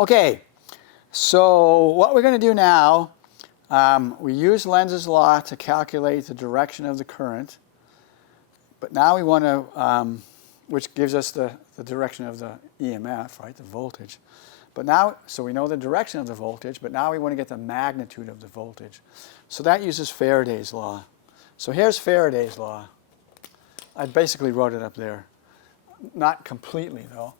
Okay, so what we're going to do now, we use Lenz's law to calculate the direction of the current, but now we want to, which gives us the direction of the EMF, right, the voltage. But now, so we know the direction of the voltage, but now we want to get the magnitude of the voltage. So that uses Faraday's law. So here's Faraday's law. I basically wrote it up there. Not completely, though.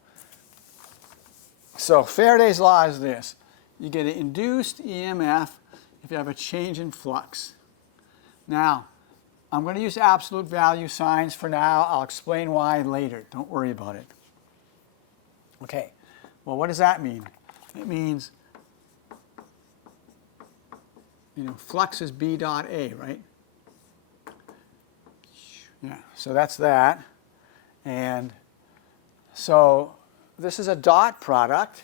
So Faraday's law is this. You get an induced EMF if you have a change in flux. Now, I'm going to use absolute value signs for now. I'll explain why later. Don't worry about it. Okay. Well, what does that mean? It means, flux is B dot A, right? Yeah, so that's that. And so this is a dot product.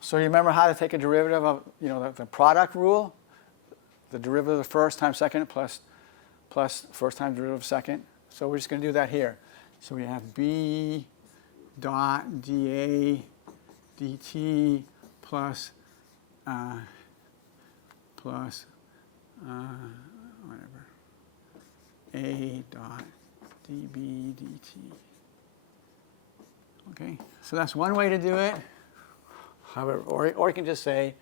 So you remember how to take a derivative of, the product rule? The derivative of the first times second plus first time derivative of second. So we're just going to do that here. So we have B dot dA dt plus whatever A dot dB dt. Okay, so that's one way to do it. However, or you can just say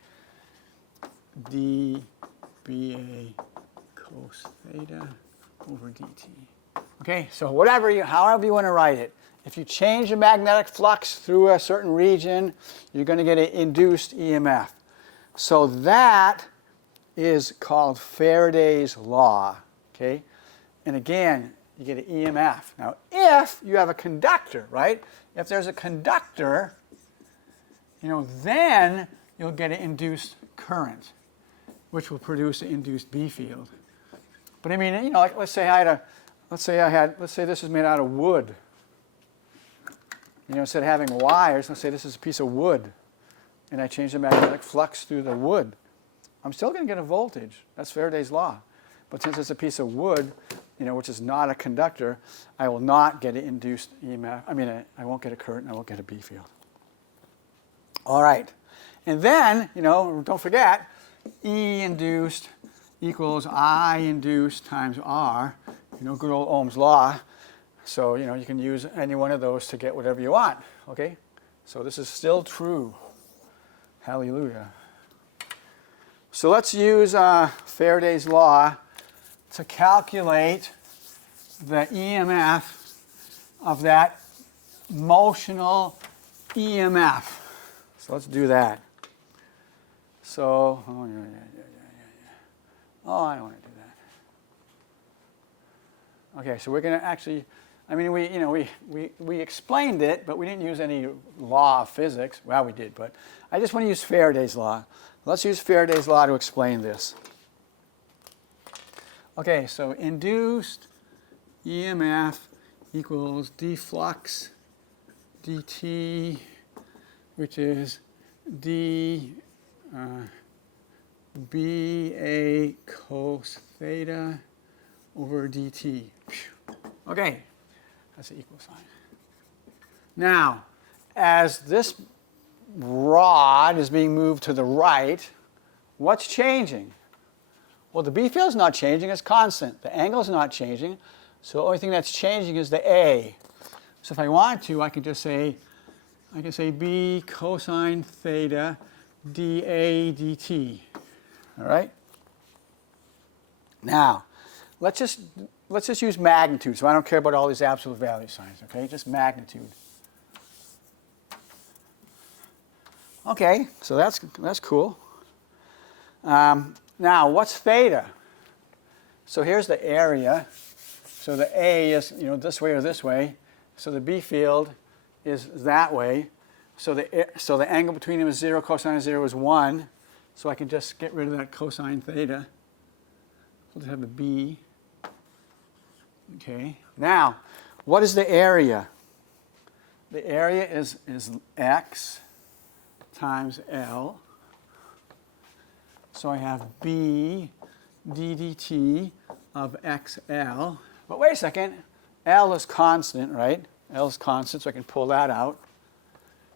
dBA cos theta over dt. Okay, so however you want to write it. If you change the magnetic flux through a certain region, you're going to get an induced EMF. So that is called Faraday's law. Okay, and again, you get an EMF. Now, if you have a conductor, right? If there's a conductor, then you'll get an induced current, which will produce an induced B field. But I mean, like let's say this is made out of wood. Instead of having wires, let's say this is a piece of wood, and I change the magnetic flux through the wood. I'm still going to get a voltage. That's Faraday's law. But since it's a piece of wood, which is not a conductor, I will not get an induced EMF. I won't get a current, and I won't get a B field. All right. And then, don't forget, E induced equals I induced times R. Good old Ohm's law. So, you can use any one of those to get whatever you want. Okay? So this is still true. Hallelujah. So let's use Faraday's law to calculate the EMF of that motional EMF. So let's do that. So, I don't want to do that. Okay, so we're going to actually, we explained it, but we didn't use any law of physics. Well, we did, but I just want to use Faraday's law. Let's use Faraday's law to explain this. Okay, so induced EMF equals d flux dt, which is d BA cos theta over dt. Okay, that's the equal sign. Now, as this rod is being moved to the right, what's changing? Well, the B field's not changing, it's constant. The angle's not changing, so the only thing that's changing is the A. So if I want to, I can say B cosine theta dA dt. All right? Now, let's just use magnitude, so I don't care about all these absolute value signs, okay? Just magnitude. Okay, so that's cool. Now, what's theta? So here's the area. So the A is, this way or this way. So the B field is that way. So the angle between them is 0, cosine of 0 is 1. So I can just get rid of that cosine theta. We'll just have a B. Okay. Now, what is the area? The area is x times L. So I have B ddt of XL. But wait a second. L is constant, right? L is constant, so I can pull that out.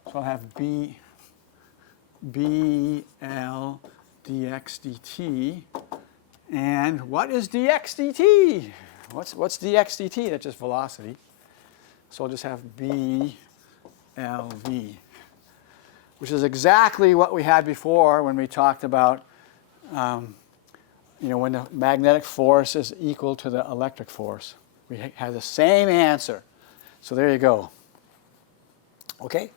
So I'll have B BL dx dt. And what is dx dt? What's dx dt? That's just velocity. So I'll just have BLV, which is exactly what we had before when we talked about when the magnetic force is equal to the electric force. We have the same answer. So there you go. Okay?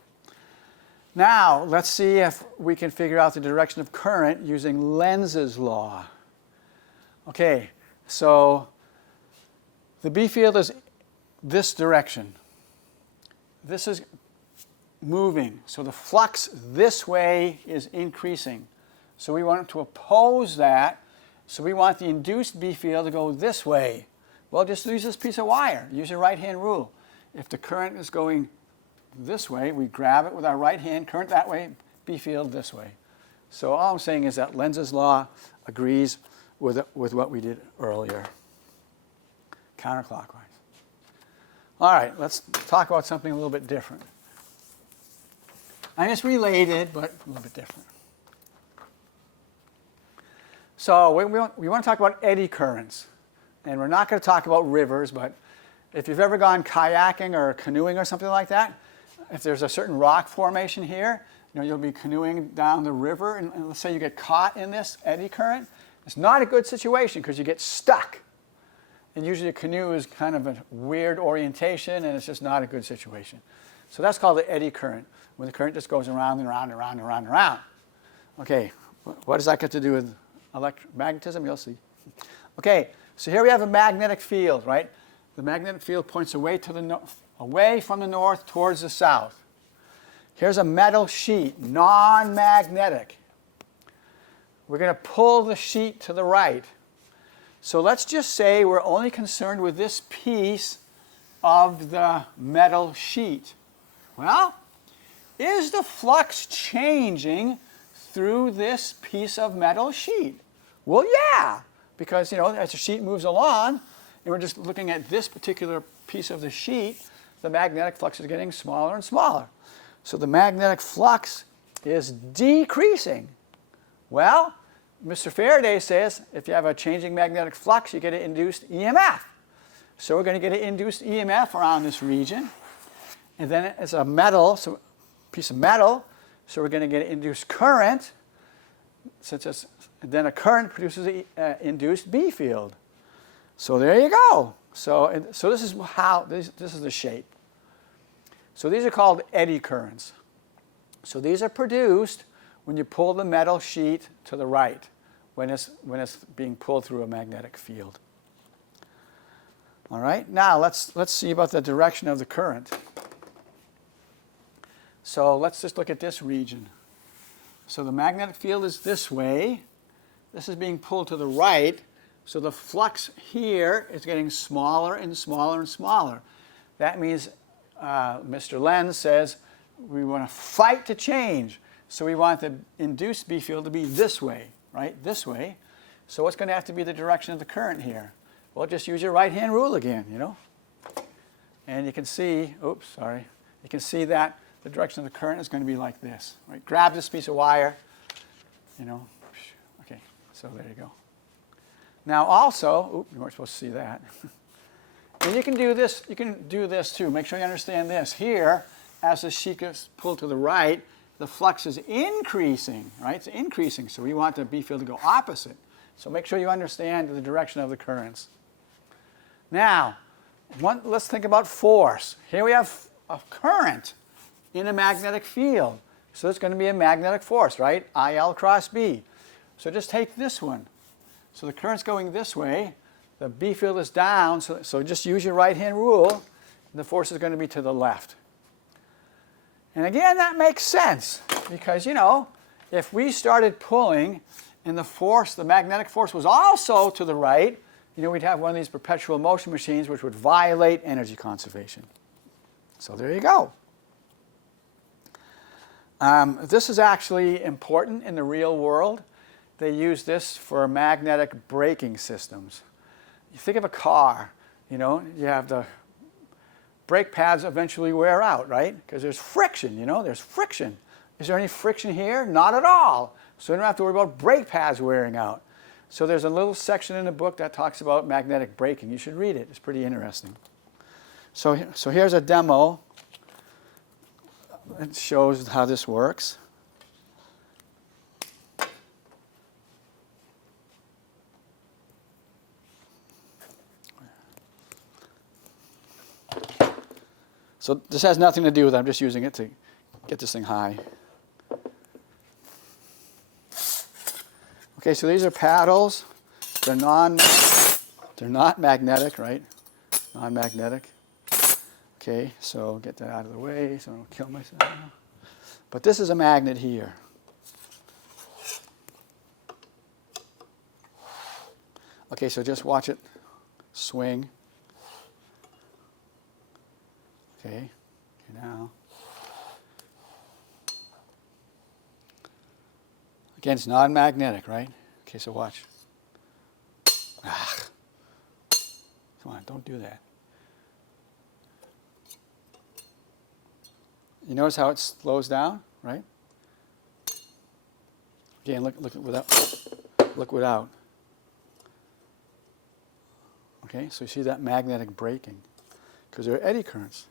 Now, let's see if we can figure out the direction of current using Lenz's law. Okay, so the B field is this direction. This is moving. So the flux this way is increasing. So we want to oppose that. So we want the induced B field to go this way. Well, just use this piece of wire. Use your right-hand rule. If the current is going this way, we grab it with our right hand, current that way, B field this way. So all I'm saying is that Lenz's law agrees with what we did earlier, counterclockwise. All right, let's talk about something a little bit different. I mean, it's related, but a little bit different. So we want to talk about eddy currents. And we're not going to talk about rivers, but if you've ever gone kayaking or canoeing or something like that, if there's a certain rock formation here, you'll be canoeing down the river, and let's say you get caught in this eddy current. It's not a good situation because you get stuck. And usually a canoe is kind of a weird orientation, and it's just not a good situation. So that's called the eddy current, when the current just goes around and around and around and around and around. Okay, what does that got to do with electromagnetism? You'll see. Okay, so here we have a magnetic field, right? The magnetic field points away from the north towards the south. Here's a metal sheet, non-magnetic. We're going to pull the sheet to the right. So let's just say we're only concerned with this piece of the metal sheet. Well, is the flux changing through this piece of metal sheet? Well, yeah, because as the sheet moves along, and we're just looking at this particular piece of the sheet, the magnetic flux is getting smaller and smaller. So the magnetic flux is decreasing. Well, Mr. Faraday says if you have a changing magnetic flux, you get an induced EMF. So we're going to get an induced EMF around this region. And then it's a metal, so piece of metal, so we're going to get an induced current. Then a current produces an induced B field. So there you go. So this is this is the shape. So these are called eddy currents. So these are produced when you pull the metal sheet to the right, when it's being pulled through a magnetic field. All right. Now let's see about the direction of the current. So let's just look at this region. So the magnetic field is this way. This is being pulled to the right. So the flux here is getting smaller and smaller and smaller. That means Mr. Lenz says we want to fight to change. So we want the induced B field to be this way, right? This way. So what's going to have to be the direction of the current here? Well, just use your right-hand rule again, And you can see, you can see that the direction of the current is going to be like this, right? Grab this piece of wire, Okay, so there you go. Now also, you weren't supposed to see that. And you can do this too. Make sure you understand this. Here, as the sheet gets pulled to the right, the flux is increasing, right? It's increasing, so we want the B field to go opposite. So make sure you understand the direction of the currents. Now, let's think about force. Here we have a current in a magnetic field. So it's going to be a magnetic force, right? IL cross B. So just take this one. So the current's going this way. The B field is down, so just use your right-hand rule. And the force is going to be to the left. And again, that makes sense because, if we started pulling and the magnetic force was also to the right, we'd have one of these perpetual motion machines which would violate energy conservation. So there you go. This is actually important in the real world. They use this for magnetic braking systems. You think of a car, you have the brake pads eventually wear out, right? Because there's friction, there's friction. Is there any friction here? Not at all. So we don't have to worry about brake pads wearing out. So there's a little section in the book that talks about magnetic braking. You should read it. It's pretty interesting. So here's a demo. It shows how this works. So this has nothing to do with it. I'm just using it to get this thing high. Okay, so these are paddles. They're not magnetic, right? Non-magnetic. Okay, so get that out of the way so I don't kill myself. But this is a magnet here. Okay, so just watch it swing. Okay, now. Again, it's non-magnetic, right? Okay, so watch. Ah. Come on, don't do that. You notice how it slows down, right? Again, look without. Look without. Okay, so you see that magnetic braking because there are eddy currents.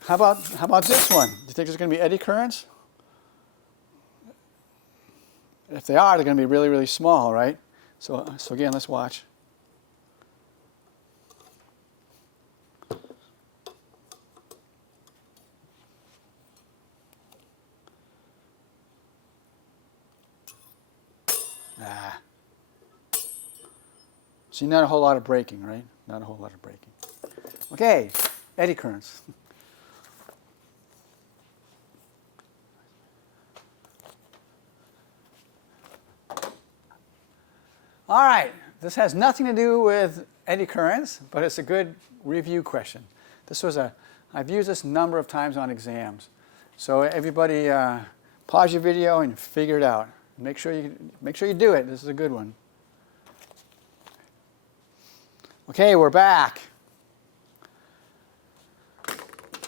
How about this one? Do you think there's going to be eddy currents? If they are, they're going to be really, really small, right? So again, let's watch. See, not a whole lot of braking, right? Not a whole lot of braking. Okay, eddy currents. All right, this has nothing to do with eddy currents, but it's a good review question. I've used this a number of times on exams. So everybody pause your video and figure it out. Make sure you do it. This is a good one. Okay, we're back.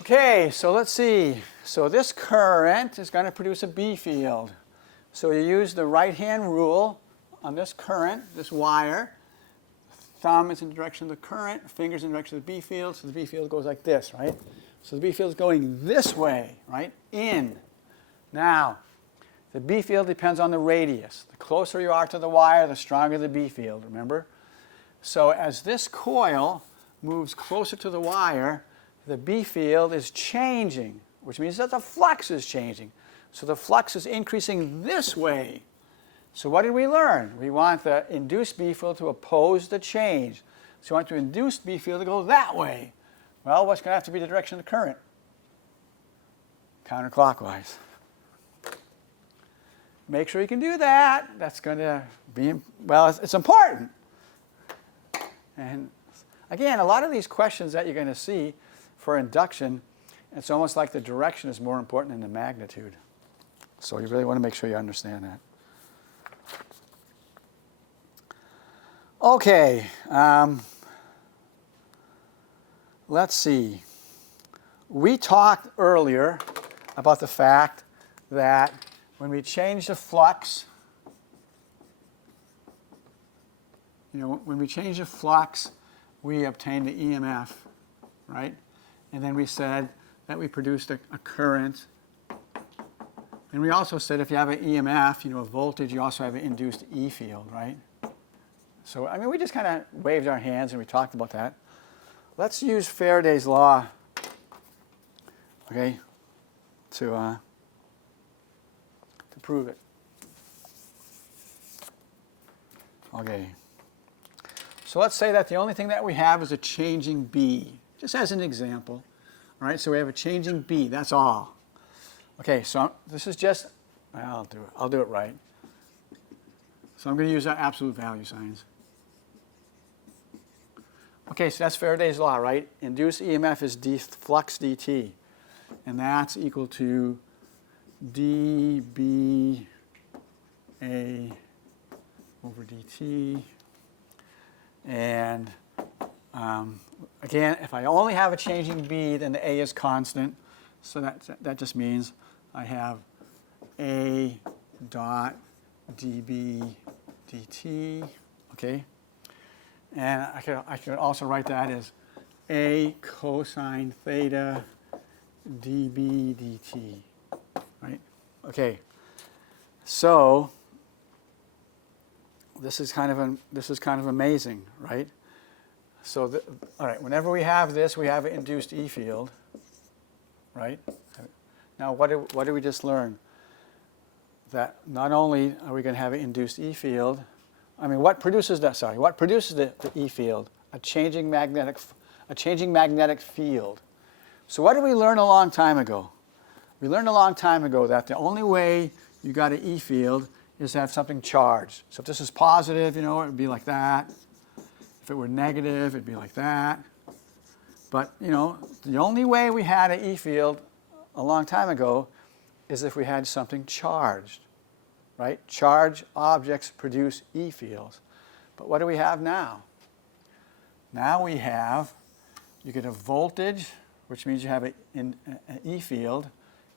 Okay, so let's see. So this current is going to produce a B field. So you use the right-hand rule on this current, this wire. Thumb is in the direction of the current, fingers in the direction of the B field, so the B field goes like this, right? So the B field is going this way, right? In. Now, the B field depends on the radius. The closer you are to the wire, the stronger the B field, remember? So as this coil moves closer to the wire, the B field is changing, which means that the flux is changing. So the flux is increasing this way. So what did we learn? We want the induced B field to oppose the change. So we want the induced B field to go that way. Well, what's going to have to be the direction of the current? Counterclockwise. Make sure you can do that. That's going to be, well, it's important. And again, a lot of these questions that you're going to see for induction, it's almost like the direction is more important than the magnitude. So you really want to make sure you understand that. Okay, let's see. We talked earlier about the fact that when we change the flux, when we change the flux, we obtain the EMF, right? And then we said that we produced a current. And we also said if you have an EMF, a voltage, you also have an induced E field, right? So, I mean, we just kind of waved our hands and we talked about that. Let's use Faraday's law, okay, to prove it. Okay. So let's say that the only thing that we have is a changing B, just as an example. All right, so we have a changing B, that's all. Okay, so this is just, I'll do it right. So I'm going to use our absolute value signs. Okay, so that's Faraday's law, right? Induced EMF is flux dt, and that's equal to dBA over dt. And again, if I only have a changing B, then the A is constant. So that just means I have A dot dB dt, okay? And I could also write that as A cosine theta dB dt, right? Okay, so this is kind of amazing, right? So, all right, whenever we have this, we have an induced E field, right? Now, what did we just learn? That not only are we going to have an induced E field, I mean, what produces that? Sorry, what produces the E field? A changing magnetic field. So, what did we learn a long time ago? We learned a long time ago that the only way you got an E field is to have something charged. So, if this is positive, you know, it would be like that. If it were negative, it'd be like that. But, you know, the only way we had an E field a long time ago is if we had something charged, right? Charged objects produce E fields. But what do we have now? Now we have, you get a voltage, which means you have an E field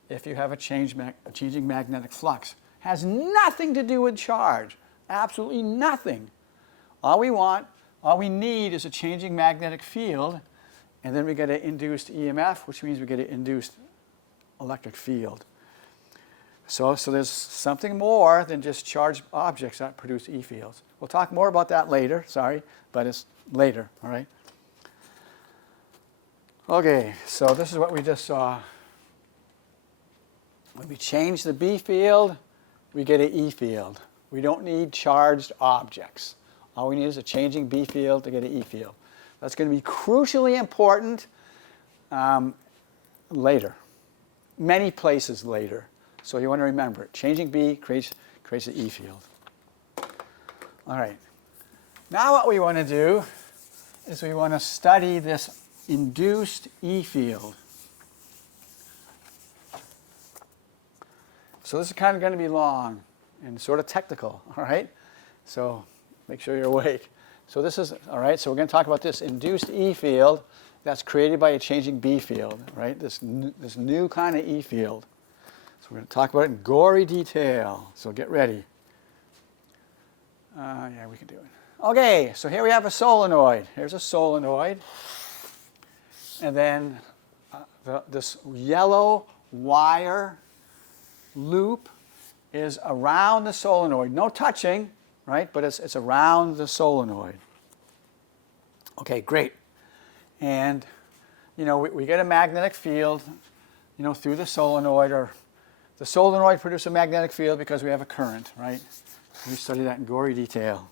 if you have a changing magnetic flux. Has nothing to do with charge, absolutely nothing. All we need is a changing magnetic field, and then we get an induced EMF, which means we get an induced electric field. So there's something more than just charged objects that produce E fields. We'll talk more about that later, sorry, but it's later, all right? Okay, so this is what we just saw. When we change the B field, we get an E field. We don't need charged objects. All we need is a changing B field to get an E field. That's going to be crucially important later, many places later. So you want to remember it. Changing B creates an E field. All right. Now what we want to do is we want to study this induced E field. So this is kind of going to be long and sort of technical, all right? So make sure you're awake. So this is, all right, so we're going to talk about this induced E field that's created by a changing B field, right? This new kind of E field. So we're going to talk about it in gory detail. So get ready. Yeah, we can do it. Okay, so here we have a solenoid. Here's a solenoid. And then this yellow wire loop is around the solenoid. No touching, right? But it's around the solenoid. Okay, great. And, you know, we get a magnetic field, you know, through the solenoid, or the solenoid produces a magnetic field because we have a current, right? We studied that in gory detail.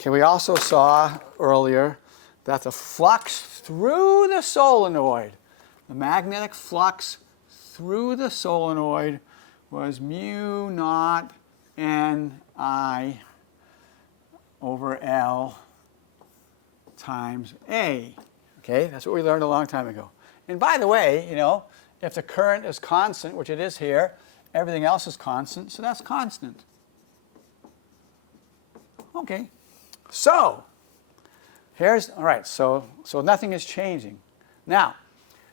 Okay, we also saw earlier that the flux through the solenoid, the magnetic flux through the solenoid was mu naught Ni over L times A. Okay, that's what we learned a long time ago. And by the way, you know, if the current is constant, which it is here, everything else is constant, so that's constant. Okay, so here's, all right, so nothing is changing. Now,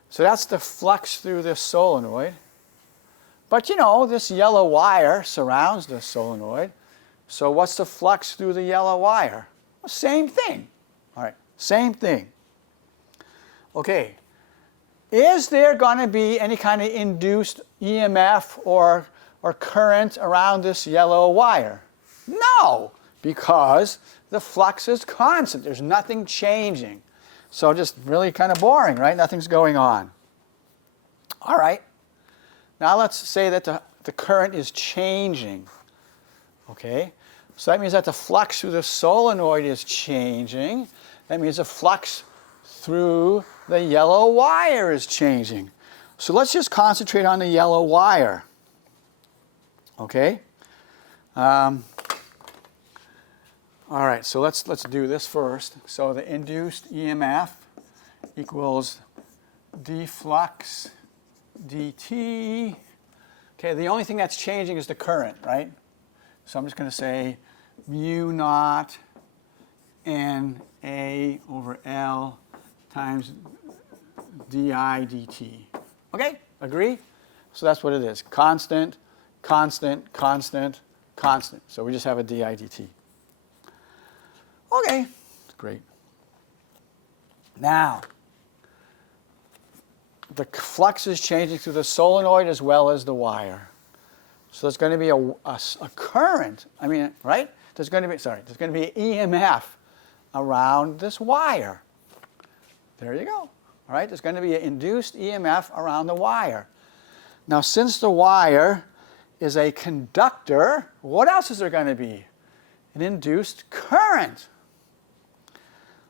so that's the flux through this solenoid. But you know, this yellow wire surrounds the solenoid. So what's the flux through the yellow wire? Well, same thing. All right, same thing. Okay, is there going to be any kind of induced EMF or current around this yellow wire? No, because the flux is constant. There's nothing changing. So just really kind of boring, right? Nothing's going on. All right. Now let's say that the current is changing. Okay. So that means that the flux through the solenoid is changing. That means the flux through the yellow wire is changing. So let's just concentrate on the yellow wire. Okay. All right, so let's do this first. So the induced EMF equals d flux dt. Okay, the only thing that's changing is the current, right? So I'm just going to say mu naught Na over L times di dt. Okay, agree? So that's what it is. Constant, constant, constant, constant. So we just have a di dt. Okay, great. Now, the flux is changing through the solenoid as well as the wire. So there's going to be a current, right? There's going to be, there's going to be an EMF around this wire. There you go. All right, there's going to be an induced EMF around the wire. Now, since the wire is a conductor, what else is there going to be? An induced current.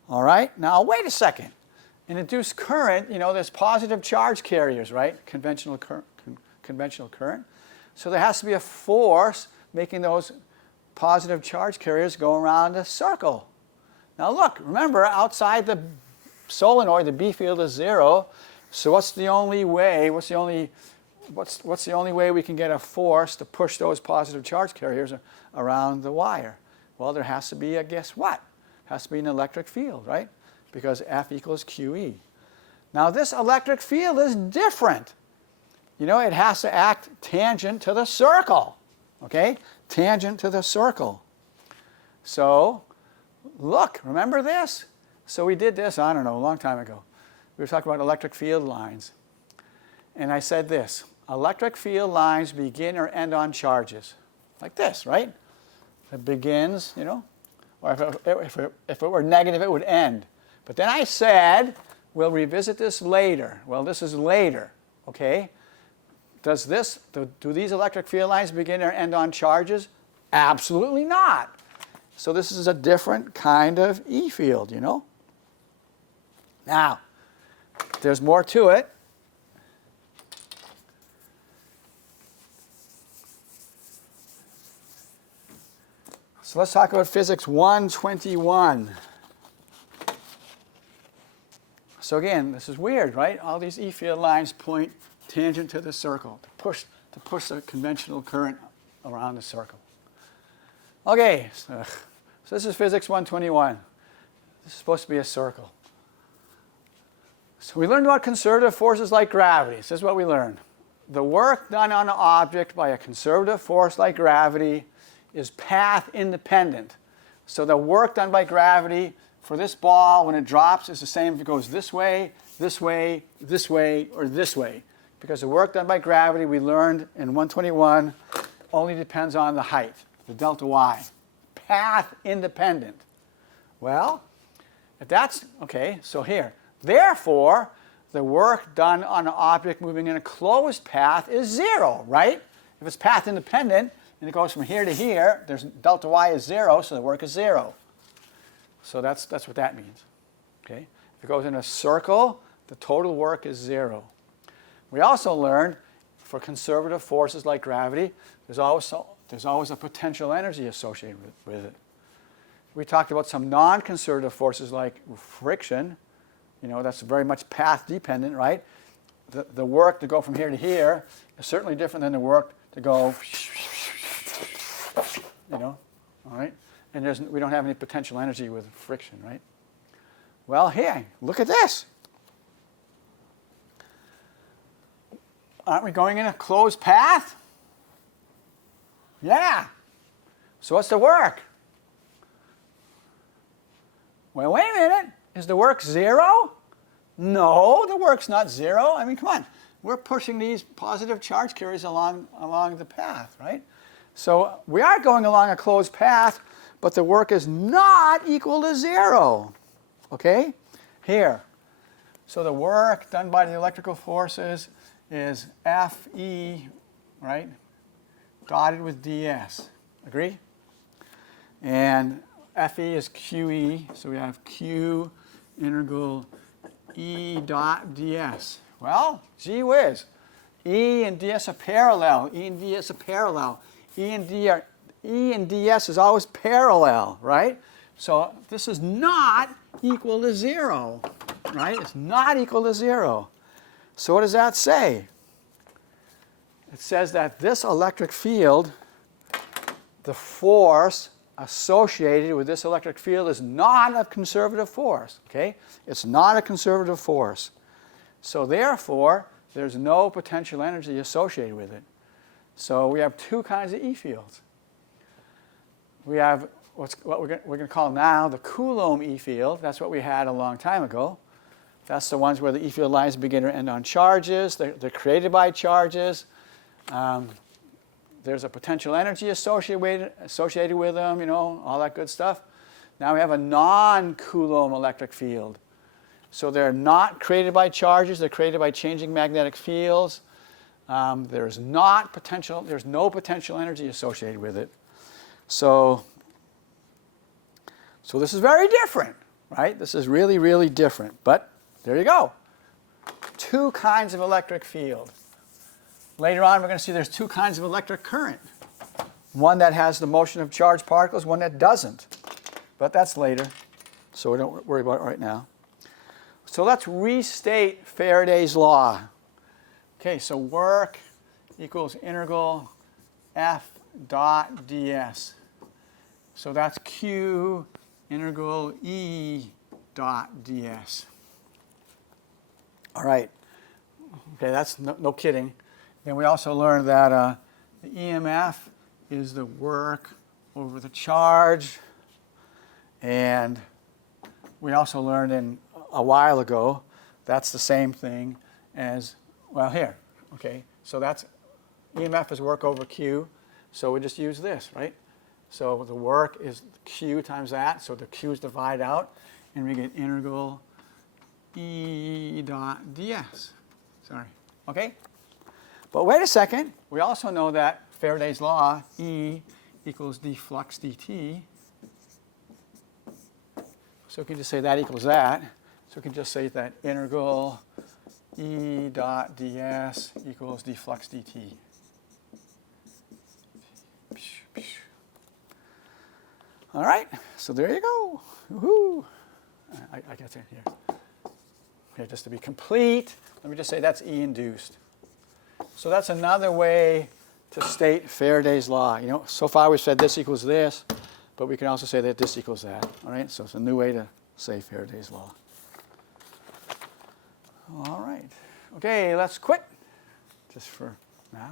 All right, now wait a second. An induced current, there's positive charge carriers, right? Conventional current. So there has to be a force making those positive charge carriers go around a circle. Now look, remember, outside the solenoid, the B field is 0. So what's the only way we can get a force to push those positive charge carriers around the wire? Well, there has to be guess what? It has to be an electric field, right? Because F equals QE. Now this electric field is different. It has to act tangent to the circle, okay? Tangent to the circle. So look, remember this? So we did this, I don't know, a long time ago. We were talking about electric field lines. And I said this: electric field lines begin or end on charges. Like this, right? It begins, or if it were negative, it would end. But then I said, we'll revisit this later. Well, this is later, okay? Do these electric field lines begin or end on charges? Absolutely not. So this is a different kind of E field, Now, there's more to it. So let's talk about physics 121. So again, this is weird, right? All these E field lines point tangent to the circle to push the conventional current around the circle. Okay, so this is physics 121. This is supposed to be a circle. So we learned about conservative forces like gravity. This is what we learned. The work done on an object by a conservative force like gravity is path independent. So the work done by gravity for this ball when it drops is the same if it goes this way, this way, this way, or this way. Because the work done by gravity, we learned in 121, only depends on the height, the delta y. Path independent. Well, if that's, okay, so here. Therefore, the work done on an object moving in a closed path is 0, right? If it's path independent, and it goes from here to here, there's delta y is 0, so the work is 0. So that's what that means. Okay? If it goes in a circle, the total work is 0. We also learned for conservative forces like gravity, there's always a potential energy associated with it. We talked about some non-conservative forces like friction. That's very much path dependent, right? The work to go from here to here is certainly different than the work to go all right? And we don't have any potential energy with friction, right? Well, here, look at this. Aren't we going in a closed path? Yeah. So what's the work? Well, wait a minute. Is the work 0? No, the work's not 0. Come on. We're pushing these positive charge carriers along the path, right? So we are going along a closed path, but the work is not equal to 0. Okay? Here. So the work done by the electrical forces is Fe, right? Dotted with ds. Agree? And Fe is QE, so we have Q integral E dot ds. Well, gee whiz. E and ds are parallel. E and ds are parallel. E and ds is always parallel, right? So this is not equal to 0, right? It's not equal to 0. So what does that say? It says that this electric field, the force associated with this electric field is not a conservative force, okay? It's not a conservative force. So therefore, there's no potential energy associated with it. So we have two kinds of E fields. We have what we're going to call now the Coulomb E field. That's what we had a long time ago. That's the ones where the E field lines begin or end on charges. They're created by charges. There's a potential energy associated with them, all that good stuff. Now we have a non-Coulomb electric field. So they're not created by charges. They're created by changing magnetic fields. There's no potential energy associated with it. So this is very different, right? This is really, really different. But there you go. Two kinds of electric field. Later on, we're going to see there's two kinds of electric current. One that has the motion of charged particles, one that doesn't. But that's later, so we don't worry about it right now. So let's restate Faraday's law. Okay, so work equals integral F dot ds. So that's Q integral E dot ds. All right. Okay, that's no kidding. Then we also learned that the EMF is the work over the charge. And we also learned a while ago that's the same thing as, well, here. Okay, so that's EMF is work over Q. So we just use this, right? So the work is Q times that. So the Q's divide out. And we get integral E dot ds. Sorry. Okay? But wait a second. We also know that Faraday's law, E equals d flux dt. So we can just say that equals that. So we can just say that integral E dot ds equals d flux dt. All right, so there you go. Woohoo! I get it here. Okay, just to be complete, let me just say that's E induced. So that's another way to state Faraday's law. So far we've said this equals this, but we can also say that this equals that. All right, so it's a new way to say Faraday's law. All right. Okay, let's quit just for now.